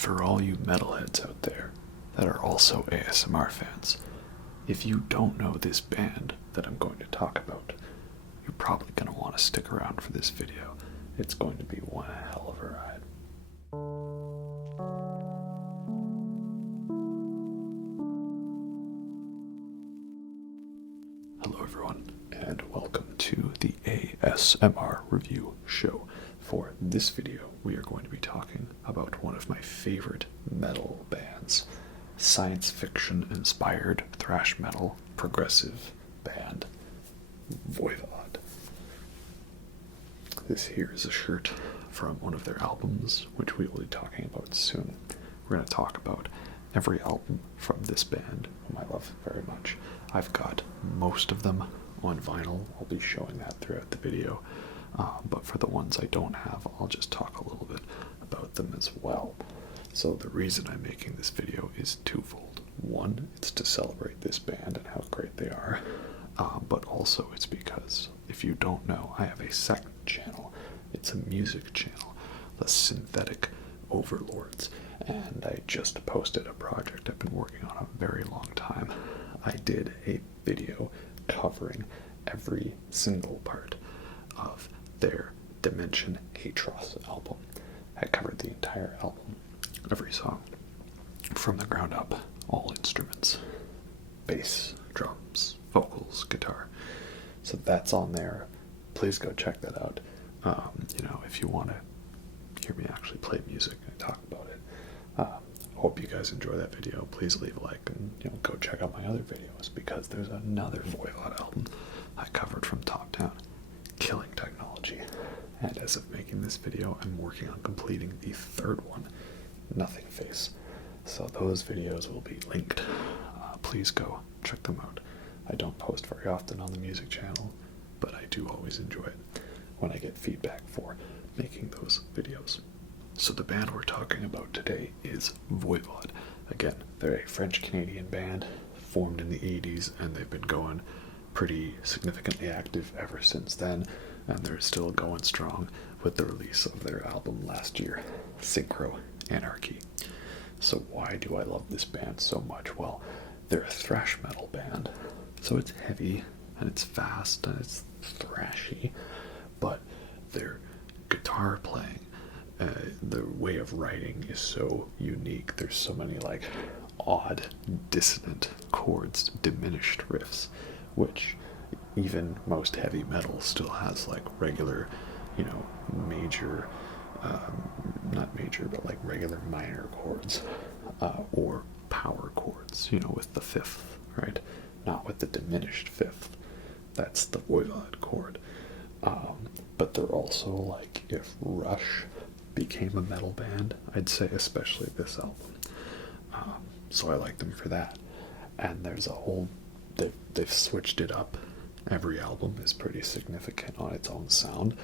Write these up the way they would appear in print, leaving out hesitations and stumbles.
For all you metalheads out there that are also ASMR fans, if you don't know this band that I'm going to talk about, you're probably going to want to stick around for this video. It's going to be one hell of a ride. Hello everyone, and welcome to the ASMR review show. For this video, we are going to be talking about one of my favorite metal bands, science fiction inspired thrash metal progressive band, Voivod. This here is a shirt from one of their albums, which we will be talking about soon. We're going to talk about every album from this band, whom I love very much. I've got most of them on vinyl. I'll be showing that throughout the video. But for the ones I don't have, I'll just talk a little bit about them as well. So the reason I'm making this video is twofold. One, it's to celebrate this band and how great they are. But also it's because, if you don't know, I have a second channel. It's a music channel, The Synthetic Overlords. And I just posted a project I've been working on a very long time. I did a video covering every single part of their Dimension hatross album. I covered the entire album, every song, from the ground up, all instruments, bass, drums, vocals, guitar. So that's on there. Please go check that out. If you want to hear me actually play music and talk about it. Hope you guys enjoy that video. Please leave a like and go check out my other videos, because there's another Voivod album I covered from top down, Killing Technology. And as of making this video, I'm working on completing the third one, Nothingface. So those videos will be linked. Please go check them out. I don't post very often on the music channel, but I do always enjoy it when I get feedback for making those videos. So the band we're talking about today is Voivod. Again, they're a French-Canadian band formed in the 80s, and they've been going pretty significantly active ever since then, and they're still going strong with the release of their album last year, Synchro, Anarchy. So why do I love this band so much? Well, they're a thrash metal band, so it's heavy, and it's fast, and it's thrashy, but their guitar playing, the way of writing is so unique. There's so many odd, dissonant chords, diminished riffs, which even most heavy metal still has regular, major, not major, but regular minor chords, or power chords, with the fifth, right? Not with the diminished fifth. That's the Voivod chord. But they're also if Rush became a metal band, I'd say especially this album. So I like them for that. And there's a whole, they've switched it up. Every album is pretty significant on its own sound,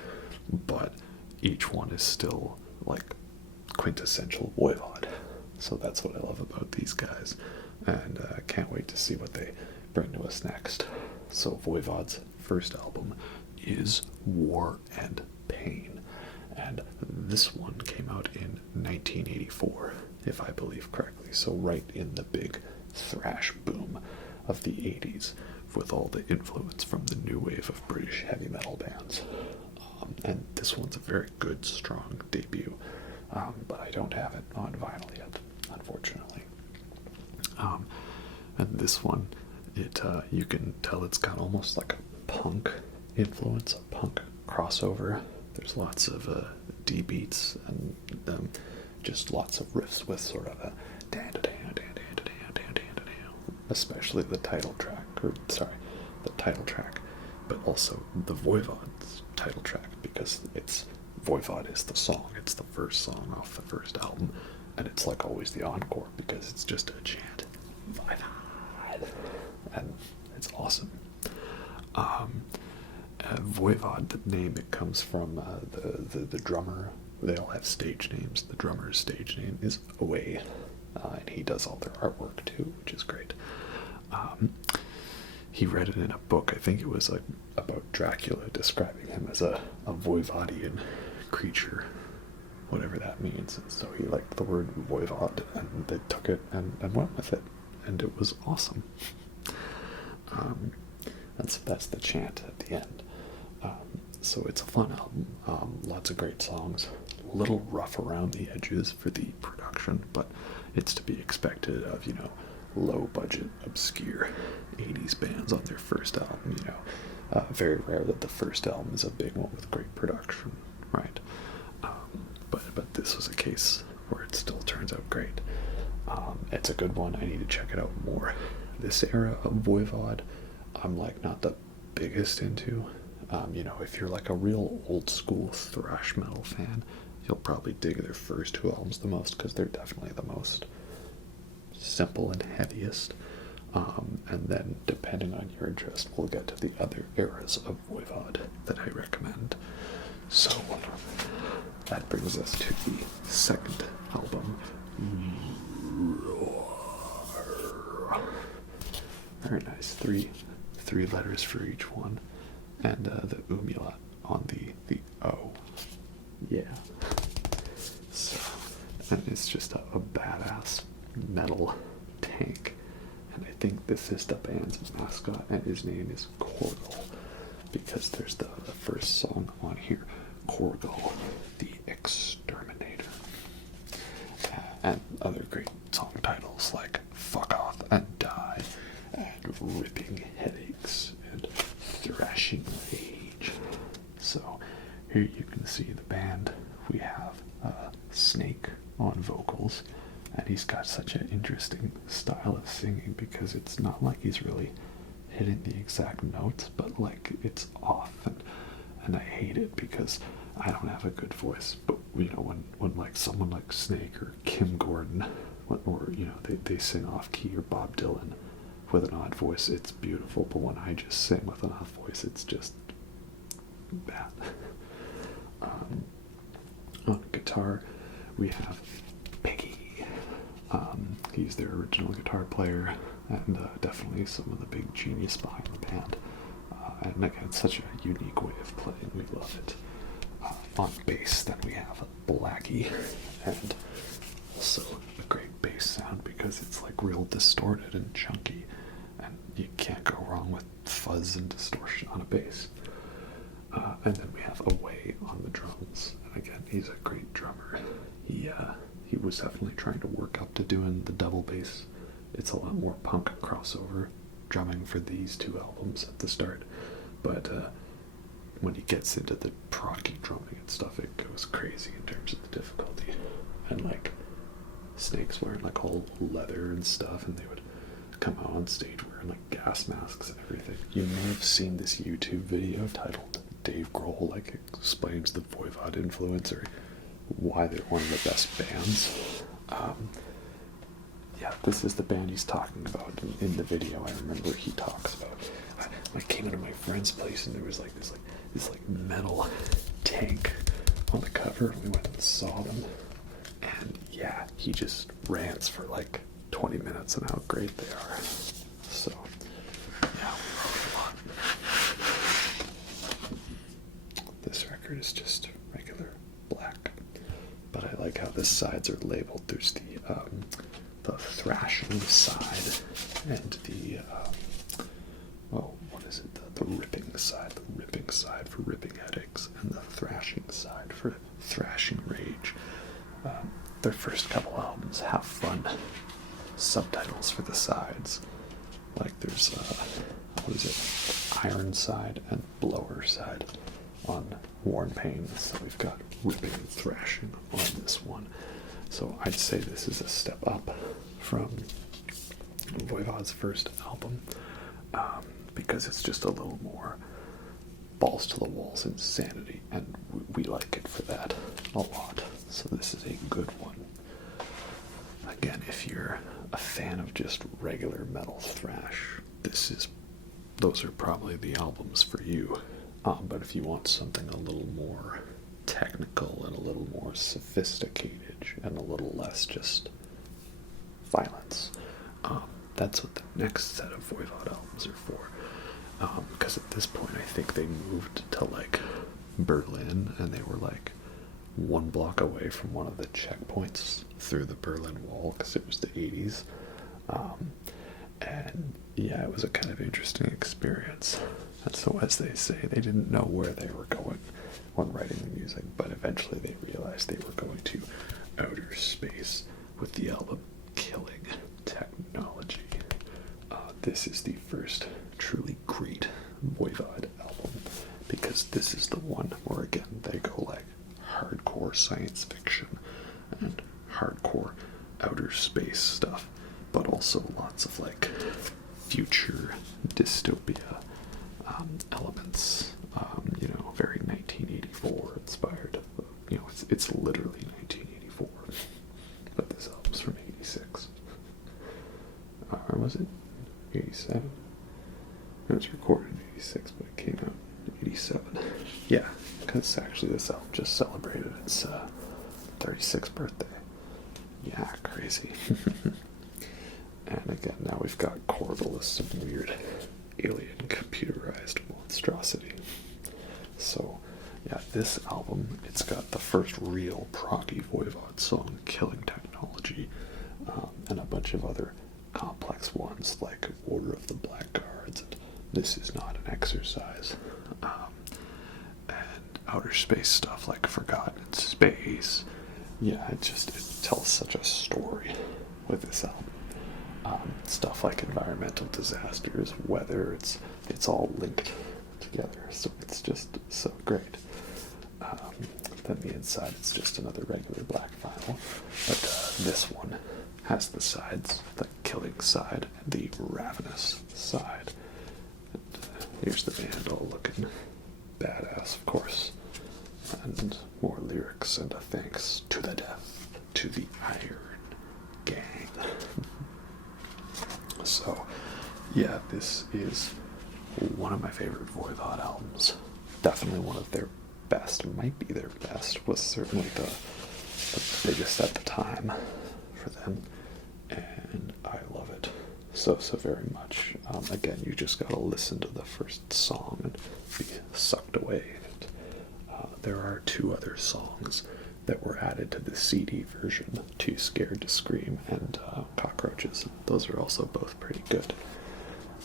but each one is still quintessential Voivod. So that's what I love about these guys, and I can't wait to see what they bring to us next. So Voivod's first album is War and Pain, and this one came out in 1984, if I believe correctly, so right in the big thrash boom of the 80s, with all the influence from the new wave of British heavy metal bands. And this one's a very good, strong debut, but I don't have it on vinyl yet, unfortunately. And this one, you can tell it's got almost a punk influence, a punk crossover. There's lots of D beats and just lots of riffs with sort of a especially the title track, but also the Voivod's title track, because Voivod is the song. It's the first song off the first album, and it's always the encore, because it's just a chant, Voivod, and it's awesome. Voivod, the name, it comes from the drummer. They all have stage names. The drummer's stage name is Away, and he does all their artwork too, which is great. He read it in a book, I think it was about Dracula, describing him as a Voivodian creature, whatever that means. And so he liked the word Voivod, and they took it and went with it, and it was awesome. That's the chant at the end. So it's a fun album, lots of great songs, a little rough around the edges for the production, but it's to be expected of, low budget, obscure 80s bands on their first album, very rare that the first album is a big one with great production, right? But this was a case where it still turns out great. It's a good one. I need to check it out more. This era of Voivod, I'm like not the biggest into. If you're like a real old school thrash metal fan, you'll probably dig their first two albums the most, because they're definitely the most simple and heaviest. And then depending on your interest, we'll get to the other eras of Voivod that I recommend. So that brings us to the second album. Very nice. Three letters for each one, and the umlaut on the O. Yeah. So, and it's just a badass metal tank, and I think this is the band's mascot, and his name is Korgal, because there's the first song on here, Korgal, the Exterminator, and other great song titles like Fuck Off and Die, and Ripping Headaches, and Thrashing Rage. So here you can see the band. We have Snake on vocals, and he's got such an interesting style of singing, because it's not like he's really hitting the exact notes, but like it's off, and I hate it because I don't have a good voice. But when like someone like Snake or Kim Gordon, or they sing off key, or Bob Dylan with an odd voice, it's beautiful. But when I just sing with an odd voice, it's just bad. On guitar, we have Piggy. He's their original guitar player, and definitely some of the big genius behind the band. And again, such a unique way of playing. We love it. On bass, then we have Blackie, and also a great bass sound, because it's like real distorted and chunky, and you can't go wrong with fuzz and distortion on a bass. And then we have Away on the drums, and again, he's a great drummer. He was definitely trying to work up to doing the double bass. It's a lot more punk crossover drumming for these two albums at the start, but when he gets into the proggy drumming and stuff, it goes crazy in terms of the difficulty. And like Snake's wearing like all leather and stuff, and they would come out on stage wearing like gas masks and everything. You may have seen this YouTube video titled Dave Grohl like explains the Voivod influence, or why they're one of the best bands. This is the band he's talking about in the video. I remember he talks about, I came into my friend's place and there was this metal tank on the cover, and we went and saw them, and he just rants for like 20 minutes on how great they are. So this record is just regular black, but I like how the sides are labeled. There's the thrashing side, and the the ripping side. The ripping side for ripping headaches, and the thrashing side for thrashing rage. Their first couple albums have fun subtitles for the sides. Like there's Iron Side and Blower Side on War and Pain. So we've got ripping and thrashing on this one. So I'd say this is a step up from Voivod's first album, because it's just a little more balls to the walls insanity, and we like it for that a lot. So this is a good one. Again, if you're a fan of just regular metal thrash, those are probably the albums for you. But if you want something a little more technical and a little more sophisticated and a little less just violence, that's what the next set of Voivod albums are for. Because at this point I think they moved to like Berlin, and they were like one block away from one of the checkpoints through the Berlin Wall because it was the 80s. And yeah, it was a kind of interesting experience. And so, as they say, they didn't know where they were going when writing the music, but eventually they realized they were going to outer space with the album Killing Technology. This is the first truly great Voivod album, because this is the one where, again, they go like hardcore science fiction and hardcore outer space stuff, but also lots of like future dystopia elements, very 1984 inspired. It's literally 1984, but this album's from 86. Or was it 87? It was recorded in 86, but it came out in 87. Yeah, because actually this album just celebrated its 36th birthday. Yeah, crazy. And again, now we've got Corbel as some weird alien computerized monstrosity. So, yeah, this album, it's got the first real proggy Voivod song, Killing Technology, and a bunch of other complex ones like Order of the Black Guards and This Is Not an Exercise, and outer space stuff like Forgotten Space. Yeah, it tells such a story with this album. Stuff like environmental disasters, weather, it's all linked together, so it's just so great. Then the inside, it's just another regular black vinyl, but this one has the sides, the killing side and the ravenous side. And here's the band all looking badass, of course, and more lyrics and a thanks to the death, to the Iron Gang. So, yeah, this is one of my favorite Voivod albums. Definitely one of their best. Might be their best. Was certainly the biggest at the time for them. And I love it so very much. Again, you just gotta listen to the first song and be sucked away in it. There are 2 other songs that were added to the CD version, Too Scared to Scream and Cockroaches. Those are also both pretty good.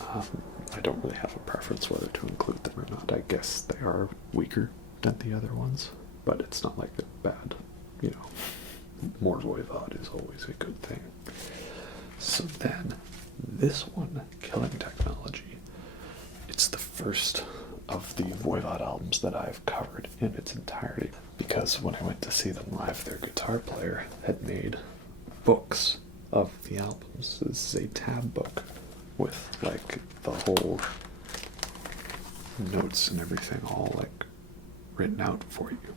I don't really have a preference whether to include them or not. I guess they are weaker than the other ones, but it's not like they're bad. More Voivod is always a good thing. So then, this one, Killing Technology, it's the first of the Voivod albums that I've covered in its entirety, because when I went to see them live, their guitar player had made books of the albums. This is a tab book with like the whole notes and everything all like written out for you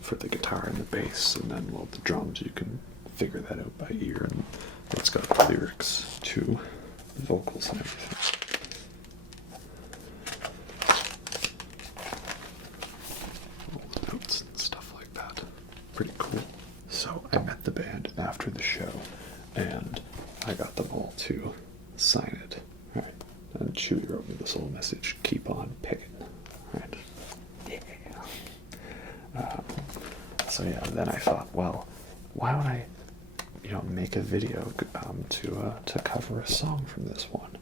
for the guitar and the bass, and then the drums, you can figure that out by ear, and it's got the lyrics to the vocals and everything. Notes and stuff like that. Pretty cool. So I met the band after the show, and I got them all to sign it. Alright. And Chewy wrote me this little message, keep on picking. Alright. Yeah. So yeah, then I thought, well, why don't I, make a video to cover a song from this one?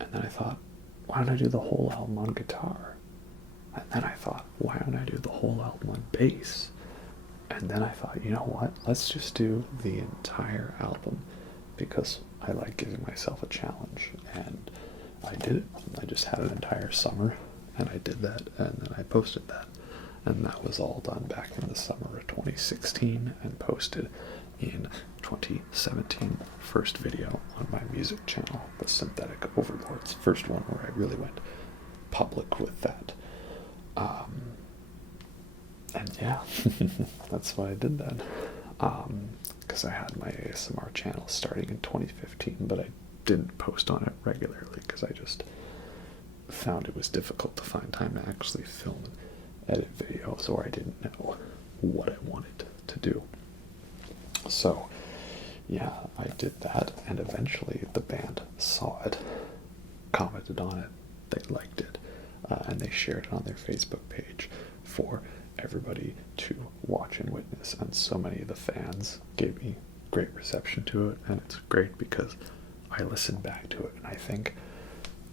And then I thought, why don't I do the whole album on guitar? And then I thought, why don't I do the whole album on bass? And then I thought, you know what? Let's just do the entire album, because I like giving myself a challenge. And I did it. I just had an entire summer, and I did that, and then I posted that. And that was all done back in the summer of 2016 and posted in 2017. First video on my music channel, The Synthetic Overlords. First one where I really went public with that. And yeah, that's why I did that. Because I had my ASMR channel starting in 2015, but I didn't post on it regularly because I just found it was difficult to find time to actually film and edit videos, or I didn't know what I wanted to do. So yeah, I did that, and eventually the band saw it, commented on it, they liked it, and they shared it on their Facebook page for everybody to watch and witness, and so many of the fans gave me great reception to it, and it's great because I listened back to it and I think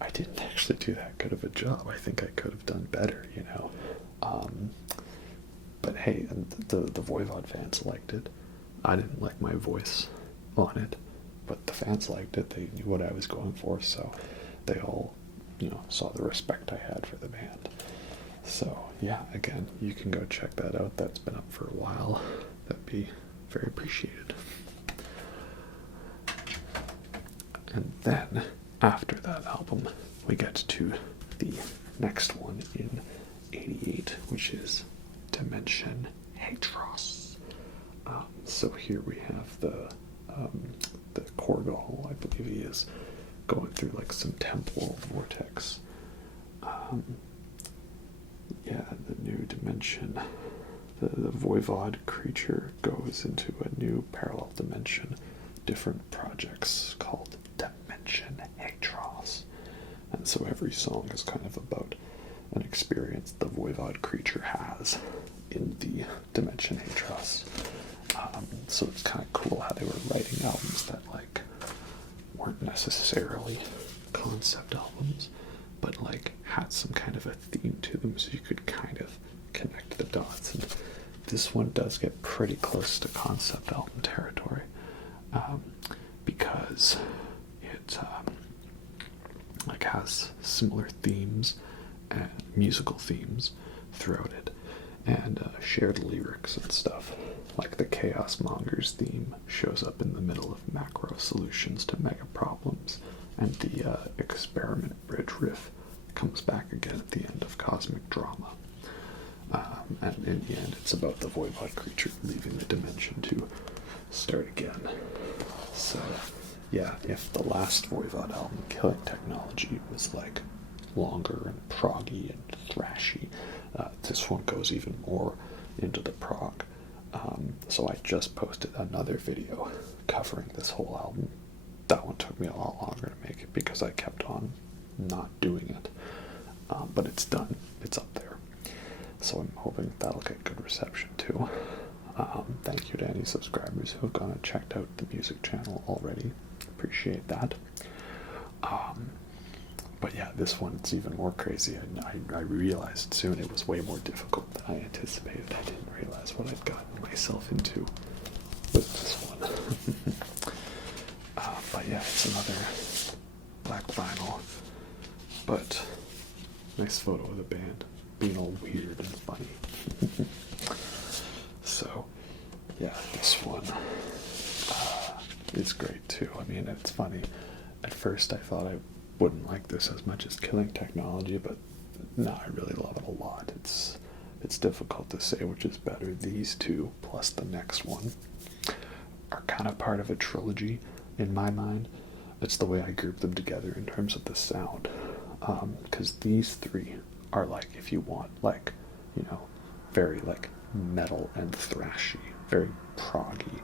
I didn't actually do that good of a job. I think I could have done better, you know. But hey, and the Voivod fans liked it. I didn't like my voice on it, but the fans liked it. They knew what I was going for, so they all, you know, saw the respect I had for the band. So yeah, again, you can go check that out. That's been up for a while. That'd be very appreciated. And then after that album, we get to the next one in '88, which is Dimension Hatross. So here we have the Korgal, I believe he is, going through like some temporal vortex. Yeah, the new dimension. The Voivod creature goes into a new parallel dimension, different projects called Dimension Hatross. And so every song is kind of about an experience the Voivod creature has in the Dimension Hatross. So it's kind of cool how they were writing albums that like weren't necessarily concept albums, but like had some kind of a theme to them, so you could kind of connect the dots. And this one does get pretty close to concept album territory, because it like has similar themes and musical themes throughout it, and shared lyrics and stuff. Like the Chaos Mongers theme shows up in the middle of Macro Solutions to Mega Problems, and the Experiment Bridge riff comes back again at the end of Cosmic Drama. And in the end, it's about the Voivod creature leaving the dimension to start again. So, yeah, if the last Voivod album, Killing Technology, was like longer and proggy and thrashy, this one goes even more into the prog. So I just posted another video covering this whole album. That one took me a lot longer to make it because I kept on not doing it. But it's done. It's up there. So I'm hoping that'll get good reception too. Thank you to any subscribers who have gone and checked out the music channel already. Appreciate that. But yeah, this one's even more crazy, and I realized soon it was way more difficult than I anticipated. I didn't realize what I'd gotten myself into with this one. But yeah, it's another black vinyl, but nice photo of the band being all weird and funny. So yeah, this one is great too. I mean, it's funny. At first I thought I wouldn't like this as much as Killing Technology, but no, I really love it a lot. It's difficult to say which is better. These two plus the next one are kind of part of a trilogy in my mind. It's the way I group them together in terms of the sound, because these three are like, if you want, like, you know, very like metal and thrashy, very proggy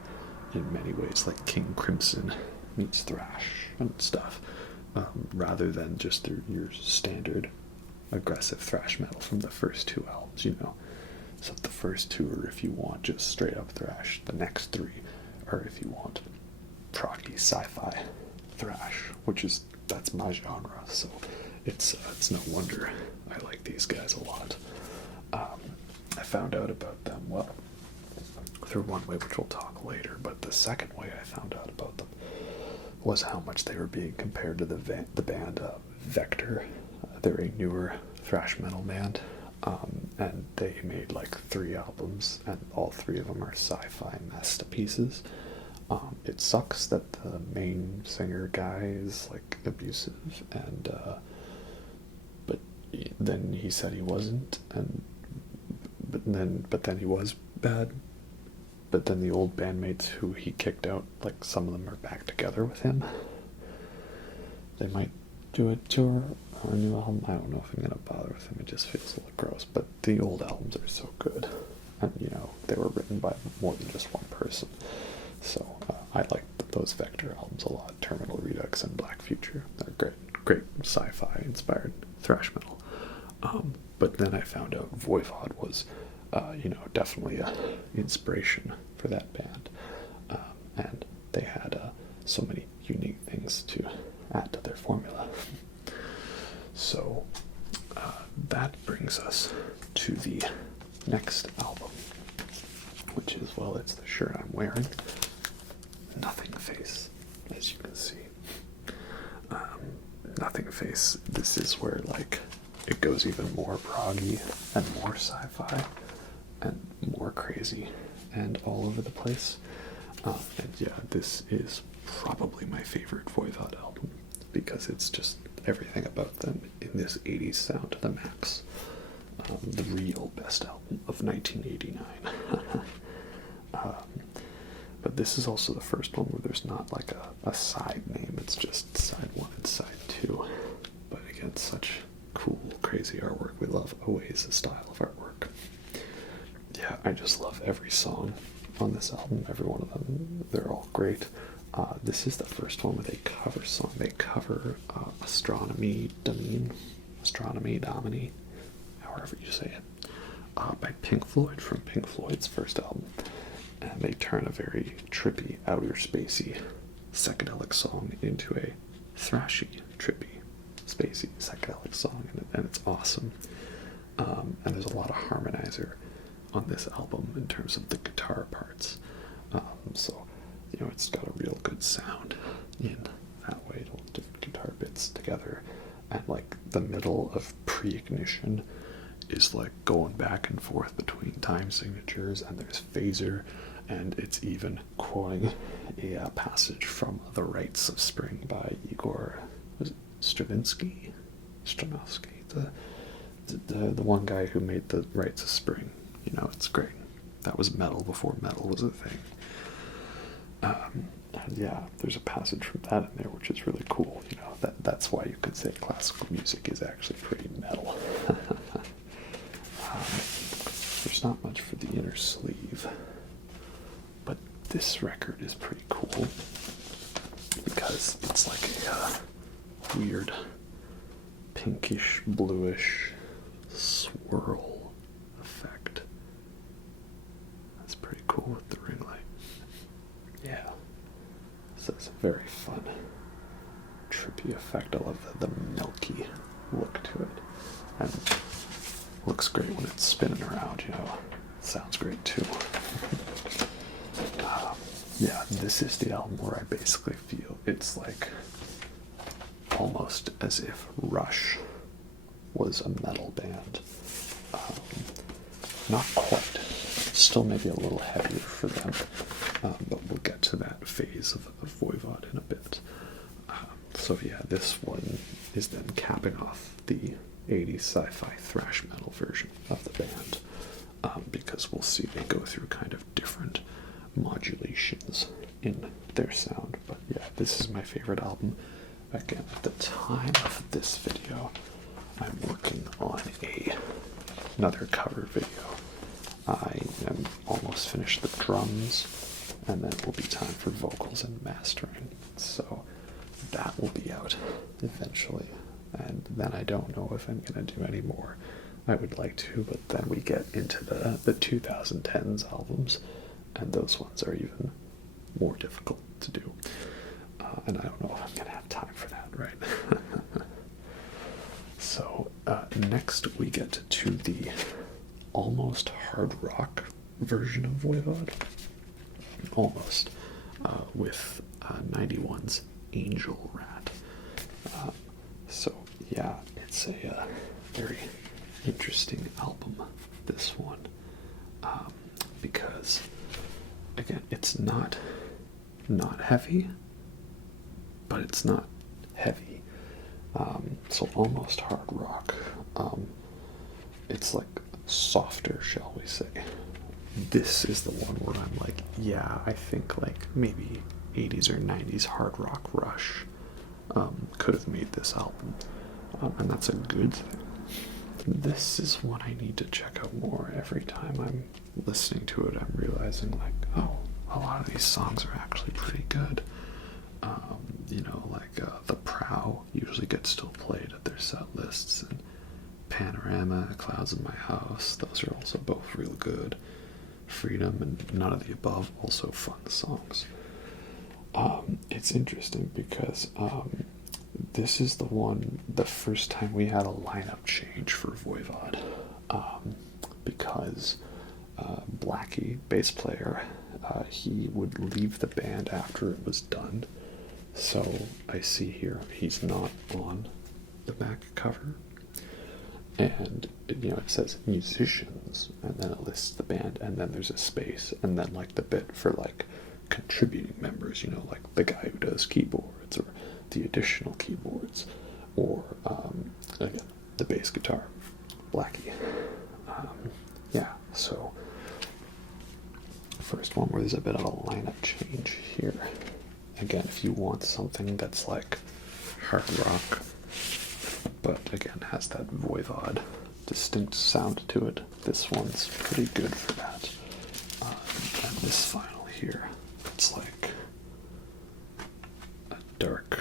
in many ways, like King Crimson meets thrash and stuff. Rather than just your standard aggressive thrash metal from the first two albums, you know. So the first two are if you want just straight up thrash. The next three are if you want proggy sci-fi thrash, that's my genre. So it's no wonder I like these guys a lot. I found out about them, well, through one way, which we'll talk later, but the second way I found out about them was how much they were being compared to the band Vector. They're a newer thrash metal band, and they made like 3 albums, and all 3 of them are sci-fi masterpieces. It sucks that the main singer guy is like abusive, and but then he said he wasn't, and but then he was bad. But then the old bandmates who he kicked out, like some of them are back together with him. They might do a tour or a new album. I don't know if I'm going to bother with him. It just feels a little gross. But the old albums are so good. And, you know, they were written by more than just one person. So I like those Vector albums a lot. Terminal Redux and Black Future. They're great sci-fi inspired thrash metal. But then I found out Voivod was definitely a inspiration for that band. And they had so many unique things to add to their formula. So that brings us to the next album, which is, well, it's the shirt I'm wearing, Nothingface, as you can see. Nothingface, this is where, like, it goes even more proggy and more sci-fi and more crazy and all over the place. And yeah, this is probably my favorite Voivod album because it's just everything about them in this 80s sound to the max. The real best album of 1989. But this is also the first one where there's not like a side name, it's just side 1 and side 2. But again, such cool, crazy artwork. We love Oasis style of artwork. Yeah, I just love every song on this album, every one of them. They're all great. This is the first one with a cover song. They cover Astronomy Domini, however you say it, by Pink Floyd from Pink Floyd's first album. And they turn a very trippy, outer spacey, psychedelic song into a thrashy, trippy, spacey, psychedelic song, and it's awesome. And there's a lot of harmonizer on this album in terms of the guitar parts. So, it's got a real good sound in that way, all different guitar bits together. And, like, the middle of Pre-Ignition is, like, going back and forth between time signatures, and there's phaser, and it's even quoting a passage from The Rites of Spring by Igor Stravinsky, the one guy who made The Rites of Spring. It's great. That was metal before metal was a thing. And yeah, there's a passage from that in there which is really cool. That's why you could say classical music is actually pretty metal. There's not much for the inner sleeve, but this record is pretty cool because it's like a weird pinkish, bluish swirl effect. That's pretty cool with the ring light. Yeah. So it's a very fun, trippy effect. I love the milky look to it. And looks great when it's spinning around, Sounds great too. Yeah, this is the album where I basically feel it's like almost as if Rush was a metal band. Not quite. Still maybe a little heavier for them. But we'll get to that phase of Voivod in a bit. So yeah, this one is then capping off the 80s sci-fi thrash metal version of the band, because we'll see they go through kind of different modulations in their sound. But yeah, this is my favorite album. Again, at the time of this video, I'm working on another cover video. I am almost finished the drums, and then it will be time for vocals and mastering. So that will be out eventually. And then I don't know if I'm going to do any more. I would like to, but then we get into the 2010s albums, and those ones are even more difficult to do. And I don't know if I'm going to have time for that, right? So next we get to the almost hard rock version of Voivod. Almost. With 91's Angel Rat. So yeah, it's a very interesting album, this one, because again, it's not heavy, but it's not heavy. So almost hard rock. It's like softer, shall we say. This is the one where I'm like, yeah, I think like maybe 80s or 90s hard rock Rush could have made this album, and that's a good thing. This is one I need to check out more. Every time I'm listening to it, I'm realizing like, oh, a lot of these songs are actually pretty good. The Prow usually gets still played at their set lists, and Panorama, Clouds in My House. Those are also both real good. Freedom and None of the Above, also fun songs. It's interesting because this is the first time we had a lineup change for Voivod, because Blackie, bass player, he would leave the band after it was done. So I see here he's not on the back cover, and it says musicians, and then it lists the band, and then there's a space, and then like the bit for like contributing members, like the guy who does keyboards or the additional keyboards, or again, the bass guitar, Blackie. So first one where there's a bit of a lineup change here. Again, if you want something that's like hard rock, but again has that Voivod distinct sound to it, this one's pretty good for that. And this final here, it's like a dark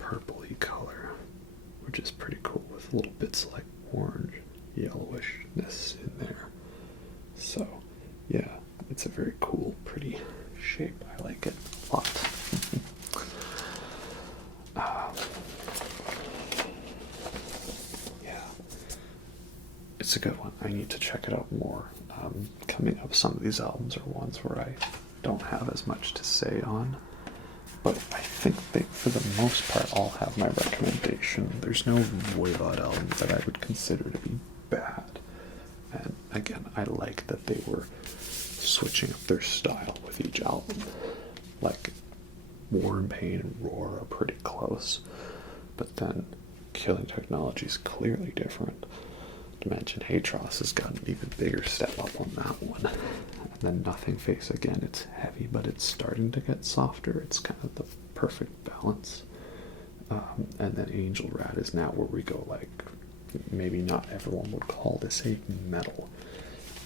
purpley color, which is pretty cool, with little bits of like orange, yellowishness in there. So yeah, it's a very cool, pretty shape. I like it a lot. Yeah, it's a good one. I need to check it out more. Coming up, some of these albums are ones where I don't have as much to say on, but I think they, for the most part, all have my recommendation. There's no Voivod album that I would consider to be bad. And again, I like that they were switching up their style with each album. Like, War and Pain and Roar are pretty close, but then Killing Technology is clearly different. To mention hatross has got an even bigger step up on that one. And then Nothingface, again, it's heavy, but it's starting to get softer. It's kind of the perfect balance. And then Angel Rat is now where we go, like, maybe not everyone would call this a metal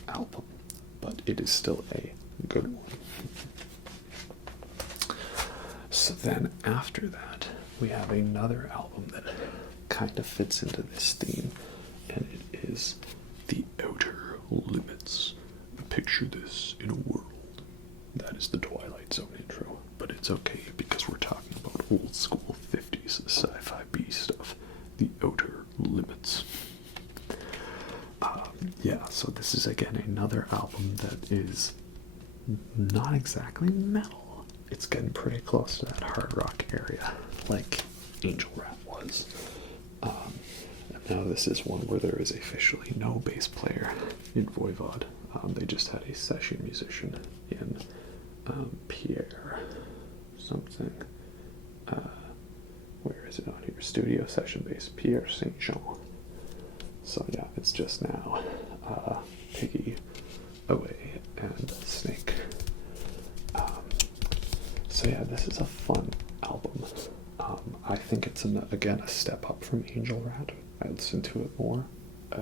album, but it is still a good one. So then after that, we have another album that kind of fits into this theme, and it is The Outer Limits. Picture this in a world. That is the Twilight Zone intro, but it's okay because we're talking about old school 50s sci-fi B stuff. The Outer Limits. So this is again another album that is not exactly metal. It's getting pretty close to that hard rock area, like Angel Rat was. And now this is one where there is officially no bass player in Voivod. They just had a session musician in Pierre something. Where is it on here? Studio session bass, Pierre St. Jean. So yeah, it's just now Piggy, Away, and Snake. So yeah, this is a fun album. I think it's again a step up from Angel Rat. I listened to it more.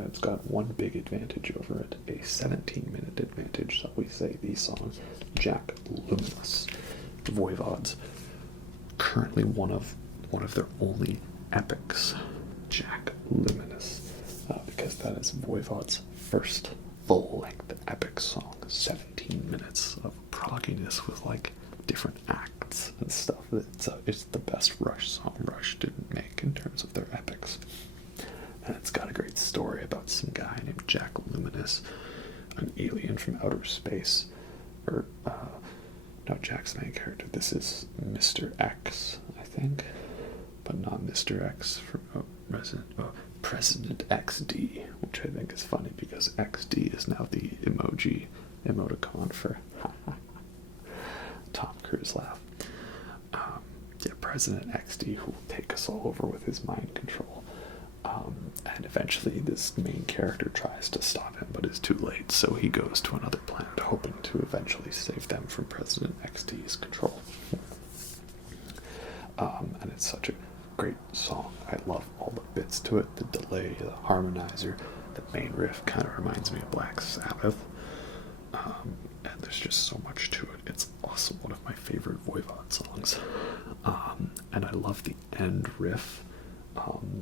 It's got one big advantage over it, a 17-minute advantage, so we say these songs. Jack Luminous, Voivod's currently one of their only epics, Jack Luminous, because that is Voivod's first full-length epic song, 17 minutes of progginess with like different acts and stuff. It's the best Rush song Rush didn't make in terms of their epics. And it's got a great story about some guy named Jack Luminous, an alien from outer space. Or, no, Jack's main character. This is Mr. X, I think. But not Mr. X from President XD, which I think is funny because XD is now the emoticon for Tom Cruise laugh. President XD, who will take us all over with his mind control. And eventually this main character tries to stop him, but is too late, so he goes to another planet, hoping to eventually save them from President XD's control. And it's such a great song. I love all the bits to it, the delay, the harmonizer, the main riff kind of reminds me of Black Sabbath. And there's just so much to it. It's awesome, one of my favorite Voivod songs. And I love the end riff.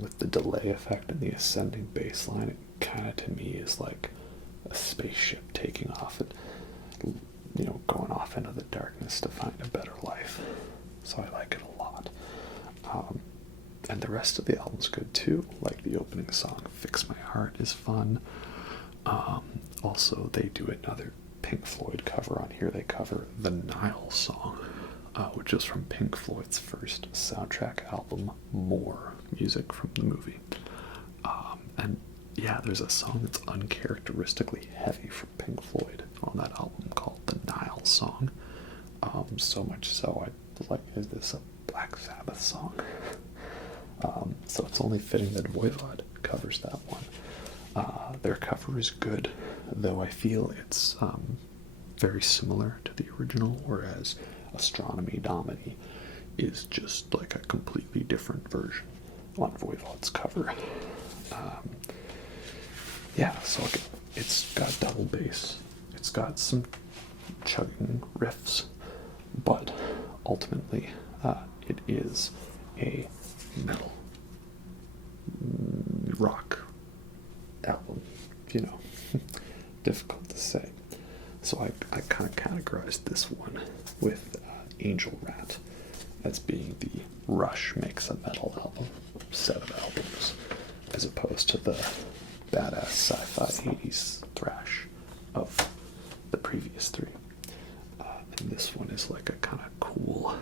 with the delay effect and the ascending bass line. It kind of, to me, is like a spaceship taking off and, going off into the darkness to find a better life. So I like it a lot. And the rest of the album's good too. Like the opening song, Fix My Heart, is fun. Also, they do another Pink Floyd cover on here. They cover the Nile song, which is from Pink Floyd's first soundtrack album, More, music from the movie. And yeah, there's a song that's uncharacteristically heavy from Pink Floyd on that album called the Nile song. So much so I was like, is this a Black Sabbath song? So it's only fitting that Voivod covers that one. Their cover is good, though I feel it's very similar to the original, whereas Astronomy Domini is just like a completely different version on Voivod's cover. So it's got double bass, it's got some chugging riffs, but ultimately it is a metal rock album, difficult to say. So I kind of categorized this one with Angel Rat as being the Rush Makes a Metal album set of albums, as opposed to the badass sci-fi 80s thrash of the previous three. And this one is like a kind of cool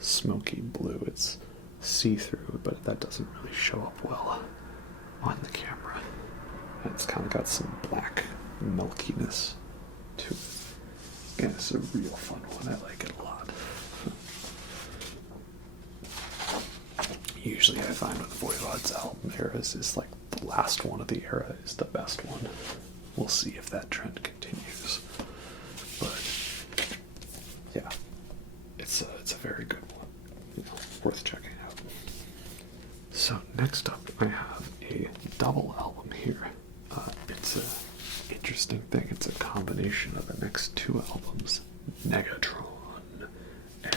smoky blue. It's see-through, but that doesn't really show up well on the camera. And it's kind of got some black milkiness to it. And it's a real fun one. I like it a lot. Usually I find with Voivod's album eras is like the last one of the era is the best one. We'll see if that trend continues. But yeah, it's a very good one. Worth checking out. So next up I have a double album here. It's an interesting thing. It's a combination of the next two albums, Negatron and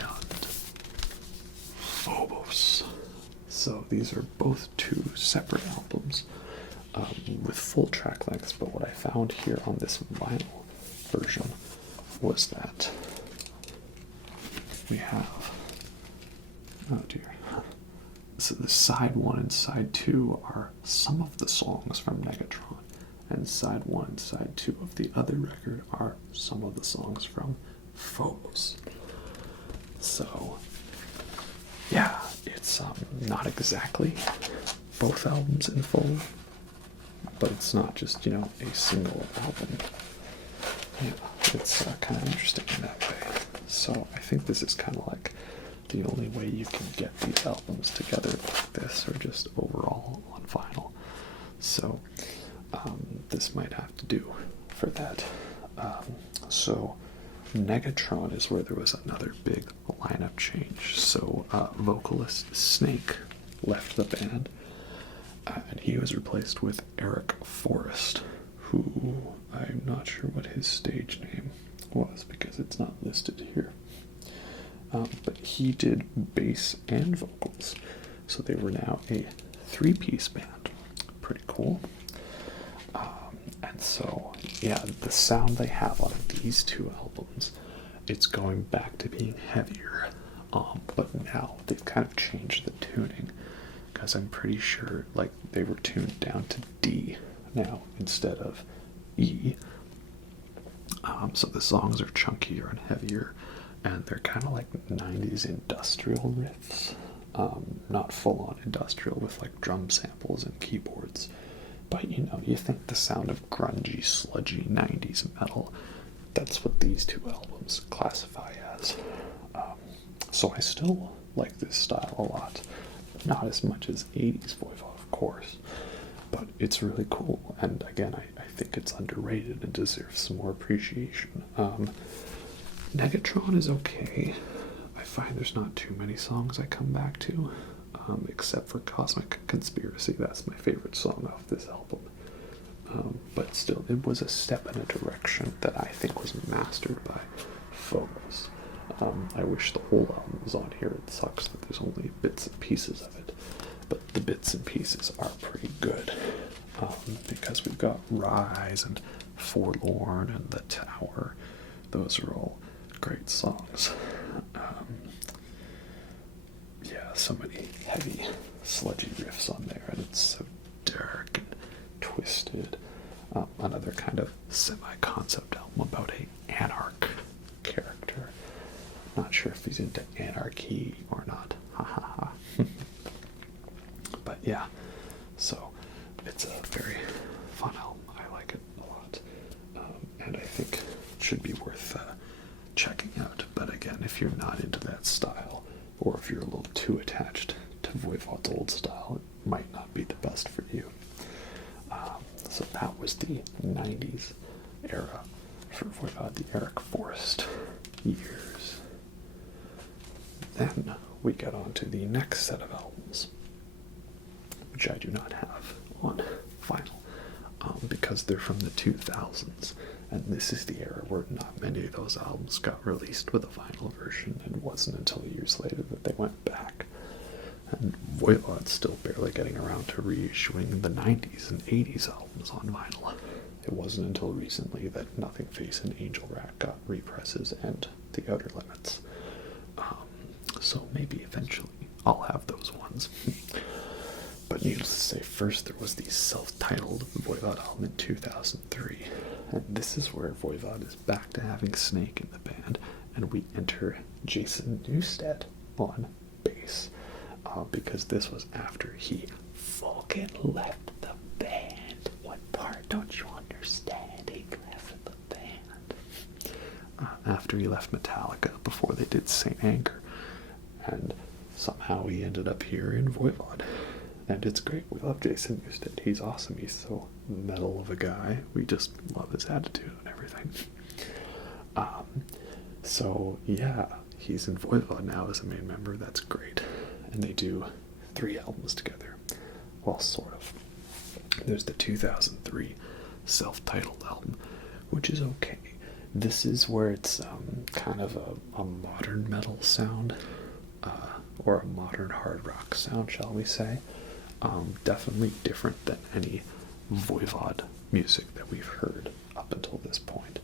Phobos. So these are both two separate albums with full track lengths, but what I found here on this vinyl version was that we have, oh dear, so the side 1 and side 2 are some of the songs from Negatron, and side 1 and side 2 of the other record are some of the songs from Phobos. So yeah, it's not exactly both albums in full, but it's not just, a single album. Yeah, it's kind of interesting in that way. So I think this is kind of like the only way you can get these albums together like this, or just overall on vinyl. So this might have to do for that. So Negatron is where there was another big lineup change. So vocalist Snake left the band, and he was replaced with Eric Forrest, who I'm not sure what his stage name was because it's not listed here. But he did bass and vocals, so they were now a three-piece band. Pretty cool. And so, yeah, the sound they have on these two albums, it's going back to being heavier, but now they've kind of changed the tuning, because I'm pretty sure like they were tuned down to D now instead of E. So the songs are chunkier and heavier, and they're kind of like 90s industrial riffs, not full-on industrial with like drum samples and keyboards, but you think the sound of grungy, sludgy 90s metal, that's what these two albums classify as. So I still like this style a lot, not as much as 80s Voivod, of course, but it's really cool, and again, I think it's underrated and deserves some more appreciation. Negatron is okay. I find there's not too many songs I come back to, except for Cosmic Conspiracy. That's my favorite song off this album. But still, it was a step in a direction that I think was mastered by Phobos. I wish the whole album was on here. It sucks that there's only bits and pieces of it. but the bits and pieces are pretty good, because we've got Rise and Forlorn and The Tower. Those are all great songs. Yeah, so many heavy, sludgy riffs on there, and it's so dark and twisted. Another kind of semi-concept album about a anarch character. Not sure if he's into anarchy or not. Ha ha ha. But yeah, so it's a very fun album. I like it a lot, and I think it should be worth checking out. But again, if you're not into that style, or if you're a little too attached to Voivod's old style, it might not be the best for you. So that was the 90s era for Voivod, the Eric Forrest years. Then we get on to the next set of albums, which I do not have on vinyl, because they're from the 2000s, and this is the era where not many of those albums got released with a vinyl version, and it wasn't until years later that they went back. And Voivod's still barely getting around to reissuing the 90s and 80s albums on vinyl. It wasn't until recently that Nothingface and Angel Rat got represses and The Outer Limits. So maybe eventually I'll have those ones. But needless to say, first there was the self-titled Voivod album in 2003. And this is where Voivod is back to having Snake in the band, and we enter Jason Newsted on bass. Because this was after he fucking left the band. What part don't you understand? He left the band. After he left Metallica, before they did Saint Anger. And somehow he ended up here in Voivod. And it's great. We love Jason Newsted. He's awesome. He's so metal of a guy. We just love his attitude and everything. So yeah, he's in Voivod now as a main member. That's great. And they do 3 albums together. Well, sort of. There's the 2003 self-titled album, which is okay. This is where it's kind of a modern metal sound, or a modern hard rock sound, shall we say. Definitely different than any Voivod music that we've heard up until this point.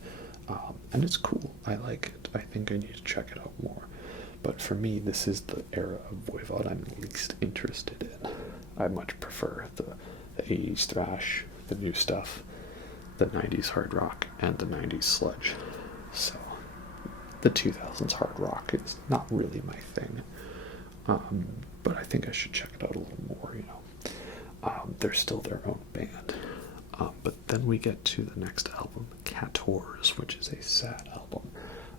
And it's cool. I like it. I think I need to check it out more. But for me, this is the era of Voivod I'm least interested in. I much prefer the 80s thrash, the new stuff, the 90s hard rock, and the 90s sludge. So the 2000s hard rock is not really my thing. But I think I should check it out a little more, you know. They're still their own band. But then we get to the next album, hatross, which is a sad album,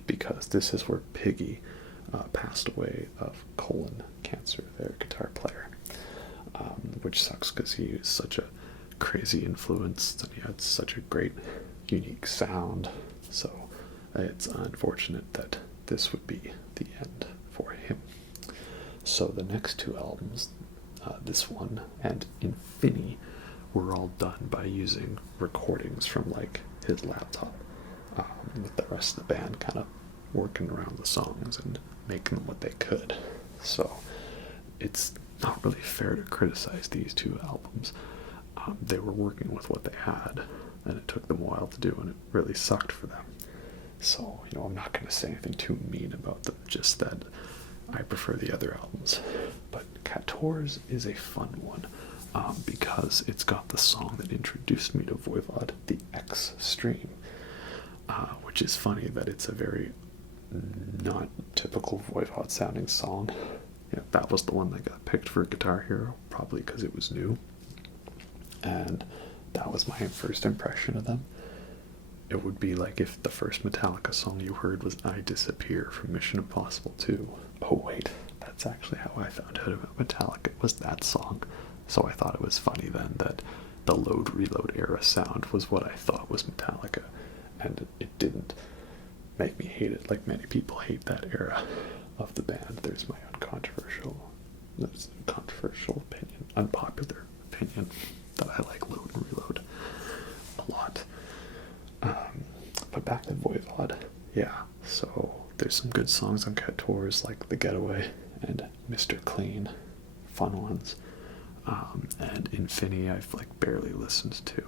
because this is where Piggy passed away of colon cancer, their guitar player, which sucks because he was such a crazy influence and he had such a great, unique sound. So it's unfortunate that this would be the end for him. So the next 2 albums, this one and Infini, were all done by using recordings from like his laptop, with the rest of the band kind of working around the songs and making them what they could. So it's not really fair to criticize these 2 albums. They were working with what they had, and it took them a while to do, and it really sucked for them. So, you know, I'm not going to say anything too mean about them, just that I prefer the other albums. But hatross is a fun one, because it's got the song that introduced me to Voivod, the X Stream, which is funny that it's a very not typical Voivod sounding song. Yeah, that was the one that got picked for Guitar Hero, probably because it was new. And that was my first impression of them. It would be like if the first Metallica song you heard was I Disappear from Mission Impossible 2. Oh wait, that's actually how I found out about Metallica, was that song. So I thought it was funny then that the Load Reload era sound was what I thought was Metallica, and it didn't make me hate it like many people hate that era of the band. There's my controversial opinion, unpopular opinion, that I like Load and Reload a lot. But back to Voivod, yeah, so there's some good songs on hatross like The Getaway and Mr. Clean, fun ones. and Infinity I've like barely listened to,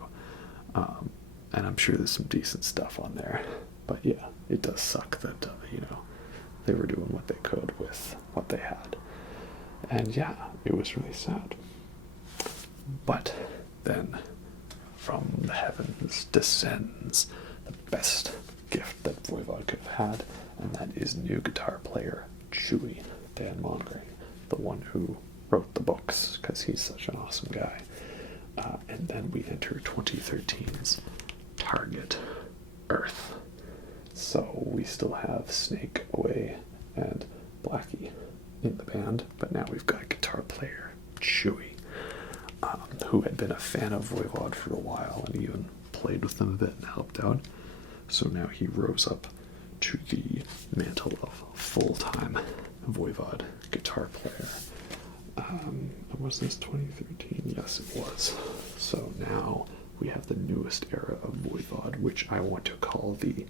and I'm sure there's some decent stuff on there, but yeah, it does suck that they were doing what they could with what they had, and yeah, it was really sad. But then from the heavens descends the best gift that Voivod could have had, and that is new guitar player Chewy, Dan Mongrain, the one who wrote the books, because he's such an awesome guy. And then we enter 2013's Target Earth. So we still have Snake, Away, and Blackie in the band, but now we've got guitar player Chewy, who had been a fan of Voivod for a while and even played with them a bit and helped out. So now he rose up to the mantle of full-time Voivod guitar player. Was this 2013? Yes, it was. So now we have the newest era of Voivod, which I want to call the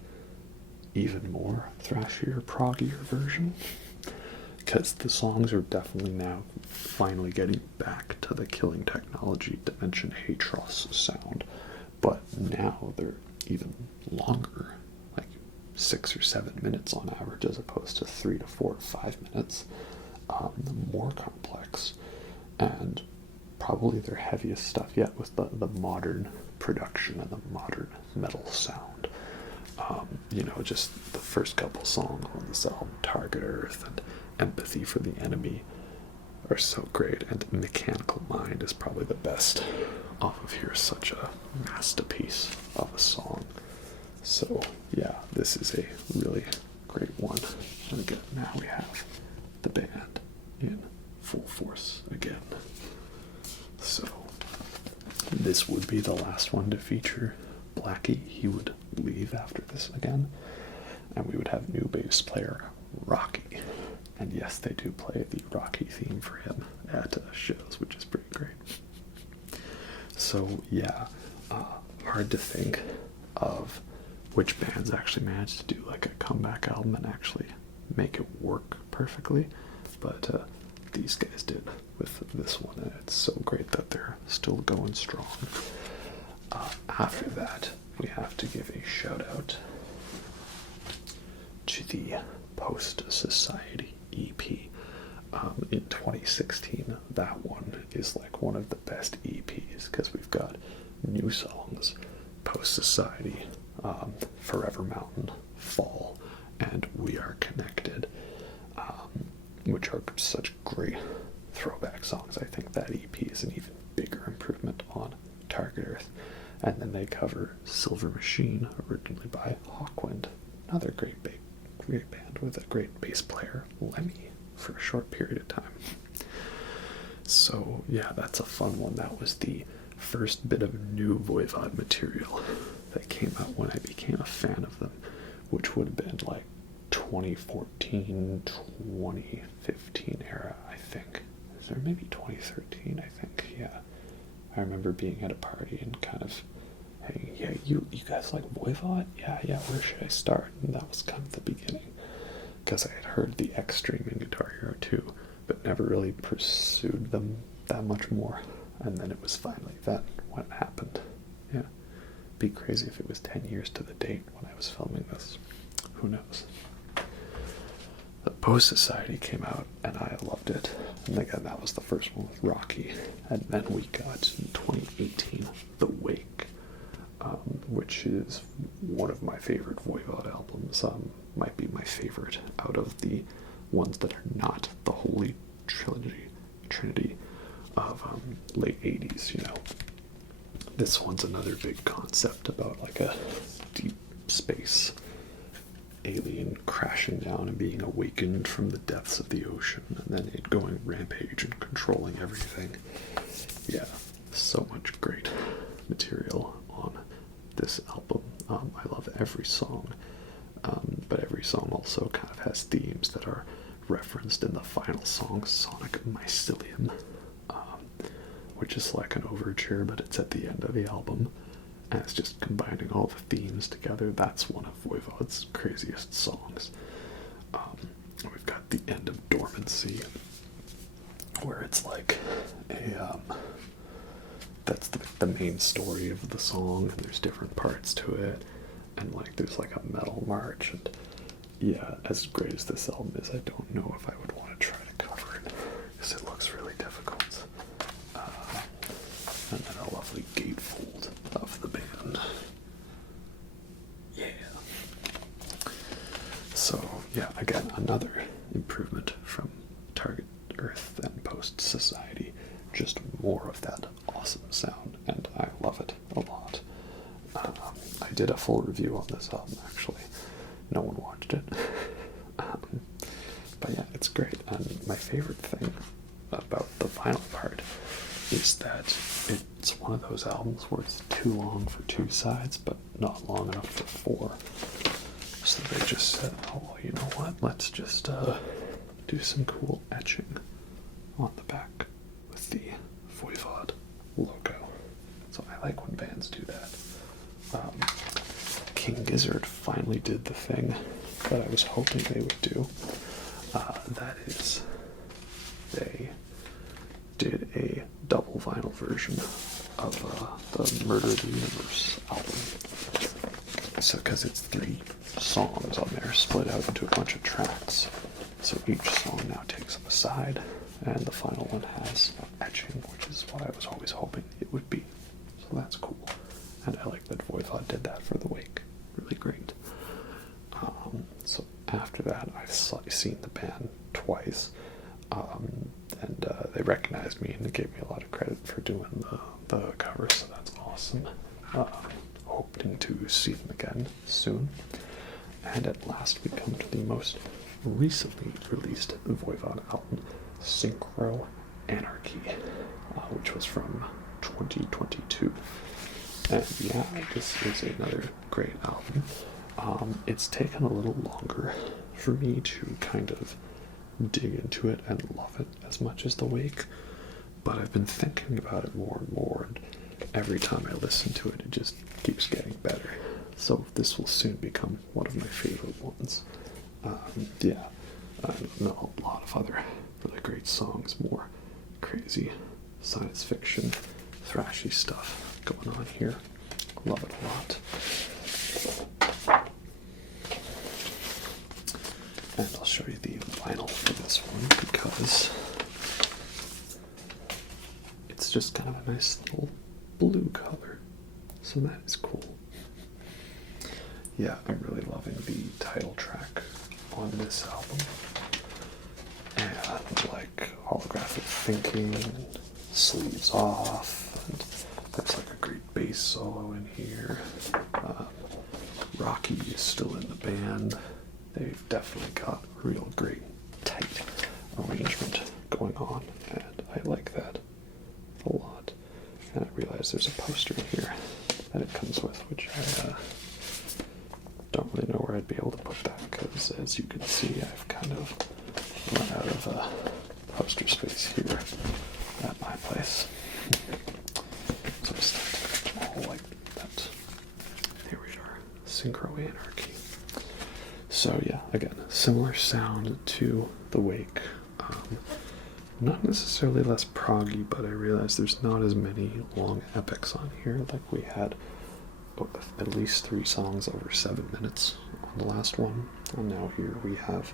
even more thrashier, proggier version, because the songs are definitely now finally getting back to the Killing Technology Dimension hatross sound, but now they're even longer, like 6 or 7 minutes on average, as opposed to 3 to 4 to 5 minutes. More complex, and probably their heaviest stuff yet with the modern production and the modern metal sound. Just the first couple songs on this album, Target Earth and Empathy for the Enemy, are so great, and Mechanical Mind is probably the best off of here. Such a masterpiece of a song. So yeah, this is a really great one. And again, now we have the band in full force again. So this would be the last one to feature Blackie. He would leave after this again, and we would have new bass player Rocky. And yes, they do play the Rocky theme for him at shows, which is pretty great. So yeah, hard to think of which bands actually managed to do like a comeback album and actually make it work perfectly, but these guys did with this one, and it's so great that they're still going strong. After that, we have to give a shout out to the Post Society EP. In 2016, that one is like one of the best EPs, because we've got new songs, Post Society, Forever Mountain, Fall, and We Are Connected, which are such great throwback songs. I think that EP is an even bigger improvement on Target Earth. And then they cover Silver Machine, originally by Hawkwind, another great band with a great bass player, Lemmy, for a short period of time. So yeah, that's a fun one. That was the first bit of new Voivod material that came out when I became a fan of them, which would have been like 2014, 2015 era, I think. Or maybe 2013, I think, yeah. I remember being at a party and kind of, hey, yeah, you guys like Voivod? Yeah, where should I start? And that was kind of the beginning, because I had heard the X String and Guitar Hero 2, but never really pursued them that much more. And then it was finally then when it happened. Yeah, be crazy if it was 10 years to the date when I was filming this. Who knows? The Post Society came out, and I loved it. And again, that was the first one with Rocky. And then we got, in 2018, The Wake, which is one of my favorite Voivod albums. Might be my favorite out of the ones that are not the Holy Trinity of late 80s, This one's another big concept about like a deep space alien crashing down and being awakened from the depths of the ocean, and then it going rampage and controlling everything. Yeah, so much great material on this album. I love every song, but every song also kind of has themes that are referenced in the final song, Sonic Mycelium, which is like an overture, but it's at the end of the album. And it's just combining all the themes together. That's one of Voivod's craziest songs. We've got The End of Dormancy, where it's like a that's the main story of the song, and there's different parts to it, and like there's like a metal march, and yeah, as great as this album is, I don't know if I would want to try to cover it because it looks really difficult. And then a lovely gatefold of the band. Yeah. So yeah, again, another improvement from Target Earth and Post Society. Just more of that awesome sound, and I love it a lot. I did a full review on this album, actually. No one watched it. But yeah, it's great. And my favorite thing about the final part is that it's one of those albums where it's too long for two sides, but not long enough for four. So they just said, oh, well, you know what? Let's just do some cool etching on the back with the Voivod logo. So I like when bands do that. King Gizzard finally did the thing that I was hoping they would do. That is, they did a double vinyl version of the Murder of the Universe album. So, because it's 3 songs on there, split out into a bunch of tracks. So each song now takes up a side, and the final one has etching, which is what I was always hoping it would be. So that's cool. And I like that Voivod did that for The Wake. Really great. So after that, I've seen the band twice, and they recognized me and they gave me a lot of credit for doing the cover, so that's awesome. Hoping to see them again soon. And at last we come to the most recently released Voivod album, Synchro Anarchy, which was from 2022. And yeah, this is another great album. It's taken a little longer for me to kind of dig into it and love it as much as The Wake, but I've been thinking about it more and more, and every time I listen to it, it just keeps getting better. So this will soon become one of my favorite ones. Yeah, I know a lot of other really great songs, more crazy science fiction, thrashy stuff going on here. Love it a lot. And I'll show you the vinyl for this one because it's just kind of a nice little blue color. So that is cool. Yeah, I'm really loving the title track on this album. And like holographic thinking, and sleeves off, and there's like a great bass solo in here. Rocky is still in the band. They've definitely got real great tight arrangement going on, and I like that a lot. And I realize there's a poster in here that it comes with, which I don't really know where I'd be able to put that, because as you can see, I've kind of run out of poster space here at my place. So just all like that. Here we are, Synchro Anarchy. So yeah, again, similar sound to The Wake. Not necessarily less proggy, but I realized there's not as many long epics on here. Like we had at least 3 songs over 7 minutes on the last one, and now here we have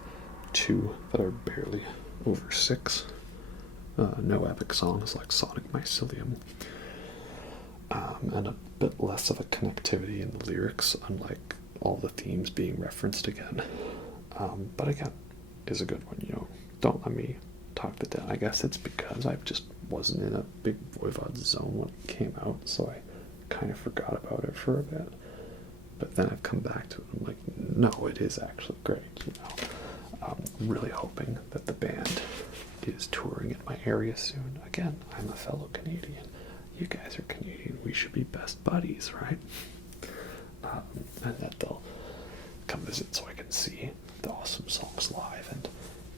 2 that are barely over 6. No epic songs like Sonic Mycelium, and a bit less of a connectivity in the lyrics, unlike all the themes being referenced again. But again, is a good one. Don't let me talk that down. I guess it's because I just wasn't in a big Voivod zone when it came out, so I kind of forgot about it for a bit. But then I've come back to it and I'm like, no, it is actually great. I'm really hoping that the band is touring in my area soon. Again, I'm a fellow Canadian. You guys are Canadian. We should be best buddies, right? And that they'll come visit so I can see the awesome songs live, and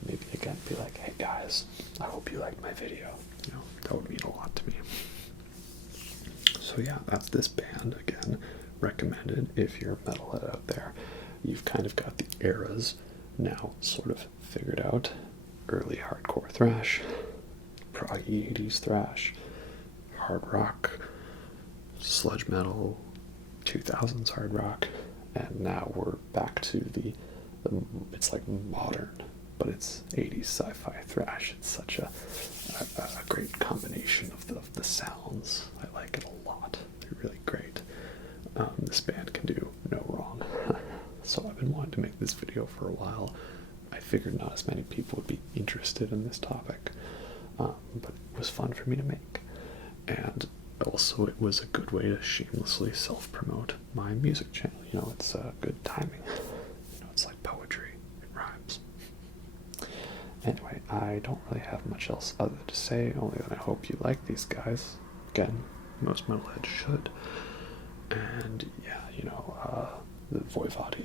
maybe again be like, hey guys, I hope you liked my video. That would mean a lot to me. So yeah, that's this band. Again, recommended if you're a metalhead out there. You've kind of got the eras now sort of figured out. Early hardcore thrash, proggy 80s thrash, hard rock, sludge metal, 2000s hard rock, and now we're back to the it's like modern, but it's 80s sci-fi thrash. It's such a great combination of the sounds. I like it a lot. They're really great. This band can do no wrong. So I've been wanting to make this video for a while. I figured not as many people would be interested in this topic, but it was fun for me to make. And also it was a good way to shamelessly self-promote my music channel. You know, it's good timing. You know, it's like poetry. It rhymes. Anyway, I don't really have much else other to say, only that I hope you like these guys. Again, most metalheads should. And yeah, you know, the Voivod